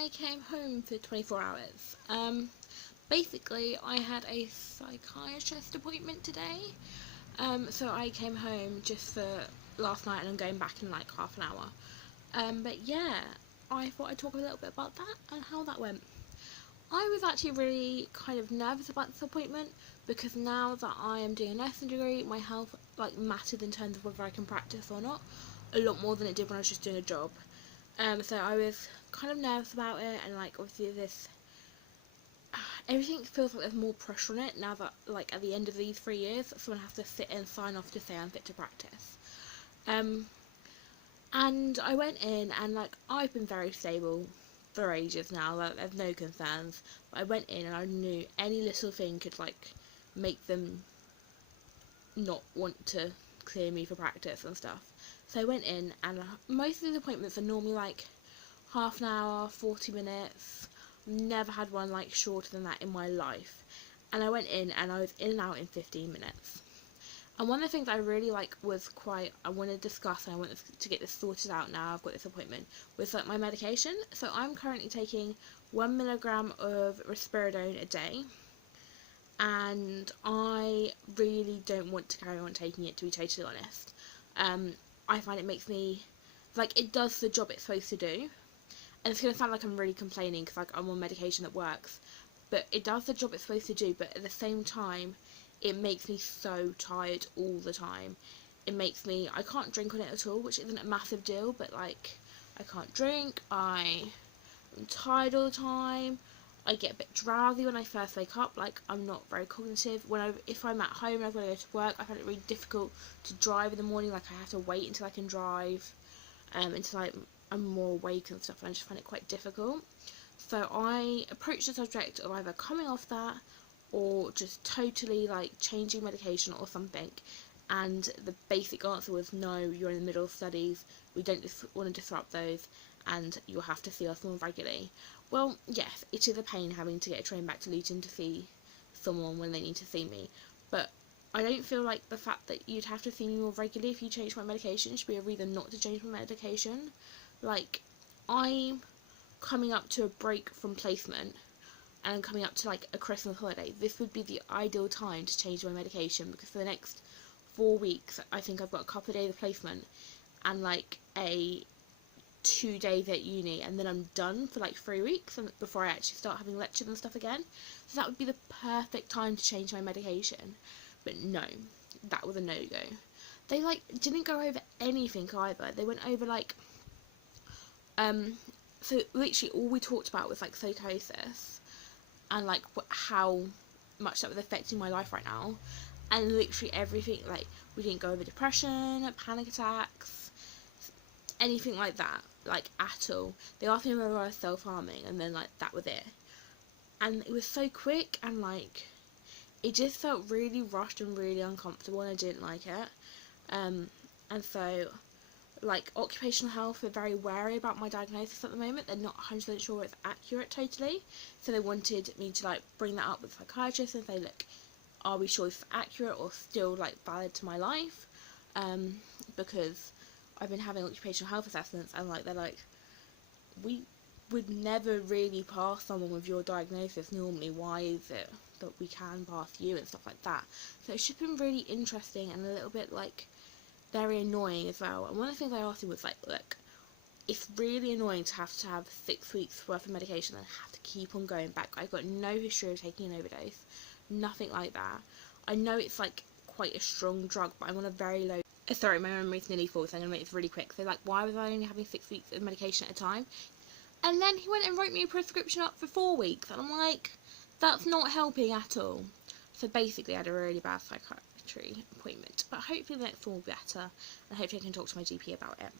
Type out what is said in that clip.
I came home for 24 hours. Basically, I had a psychiatrist appointment today. So I came home just for last night, and I'm going back in like half an hour. But yeah, I thought I'd talk a little bit about that and how that went. I was actually really kind of nervous about this appointment because now that I am doing a nursing degree, my health like matters in terms of whether I can practice or not, a lot more than it did when I was just doing a job. So I was kind of nervous about it, and like obviously everything feels like there's more pressure on it now that like at the end of these 3 years someone has to sit and sign off to say I'm fit to practice. And I went in, and like I've been very stable for ages now, like there's no concerns, but I went in and I knew any little thing could like make them not want to clear me for practice and stuff. So I went in, and most of these appointments are normally like half an hour, 40 minutes. Never had one like shorter than that in my life. And I went in and I was in and out in 15 minutes. And one of the things I really like I want to discuss, and I want to get this sorted out now I've got this appointment, was like my medication. So I'm currently taking 1 milligram of risperidone a day, and I really don't want to carry on taking it, to be totally honest. I find it makes me, like, it does the job it's supposed to do, and it's going to sound like I'm really complaining because like I'm on medication that works, but it does the job it's supposed to do, but at the same time it makes me so tired all the time. I can't drink on it at all, which isn't a massive deal, but like I can't drink, I'm tired all the time, I get a bit drowsy when I first wake up, like I'm not very cognitive. If I'm at home and I've got to go to work, I find it really difficult to drive in the morning, like I have to wait until I can drive, until I'm more awake and stuff, and I just find it quite difficult. So I approached the subject of either coming off that or just totally like changing medication or something, and the basic answer was no, you're in the middle of studies, we don't want to disrupt those, and you'll have to see us more regularly. Well, yes, it is a pain having to get a train back to Luton to see someone when they need to see me, but I don't feel like the fact that you'd have to see me more regularly if you change my medication should be a reason not to change my medication. Like, I'm coming up to a break from placement, and I'm coming up to like a Christmas holiday. This would be the ideal time to change my medication, because for the next 4 weeks I think I've got a couple of days of placement and like 2 days at uni, and then I'm done for like 3 weeks before I actually start having lectures and stuff again. So that would be the perfect time to change my medication. But no, that was a no-go. They like didn't go over anything either. They went over like so literally all we talked about was like psychosis and like how much that was affecting my life right now, and literally everything. Like, we didn't go over depression, panic attacks, anything like that, like at all. They asked me whether I was self-harming, and then like that was it. And it was so quick, and like it just felt really rushed and really uncomfortable, and I didn't like it. And so like occupational health are very wary about my diagnosis at the moment. They're not 100% sure it's accurate totally, so they wanted me to like bring that up with psychiatrists and say, look, are we sure it's accurate or still like valid to my life? Because I've been having occupational health assessments, and like they're like, we would never really pass someone with your diagnosis normally, why is it that we can pass you, and stuff like that. So it's just been really interesting and a little bit like very annoying as well. And one of the things I asked him was like, look, it's really annoying to have 6 weeks worth of medication and have to keep on going back. I've got no history of taking an overdose, nothing like that. I know it's like quite a strong drug, but I'm on a very low, sorry, my memory's nearly full, so I'm going to make this really quick. So like, why was I only having 6 weeks of medication at a time? And then he went and wrote me a prescription up for 4 weeks, and I'm like, that's not helping at all. So basically I had a really bad psychiatry appointment, but hopefully the next one will be better, and hopefully I can talk to my GP about it.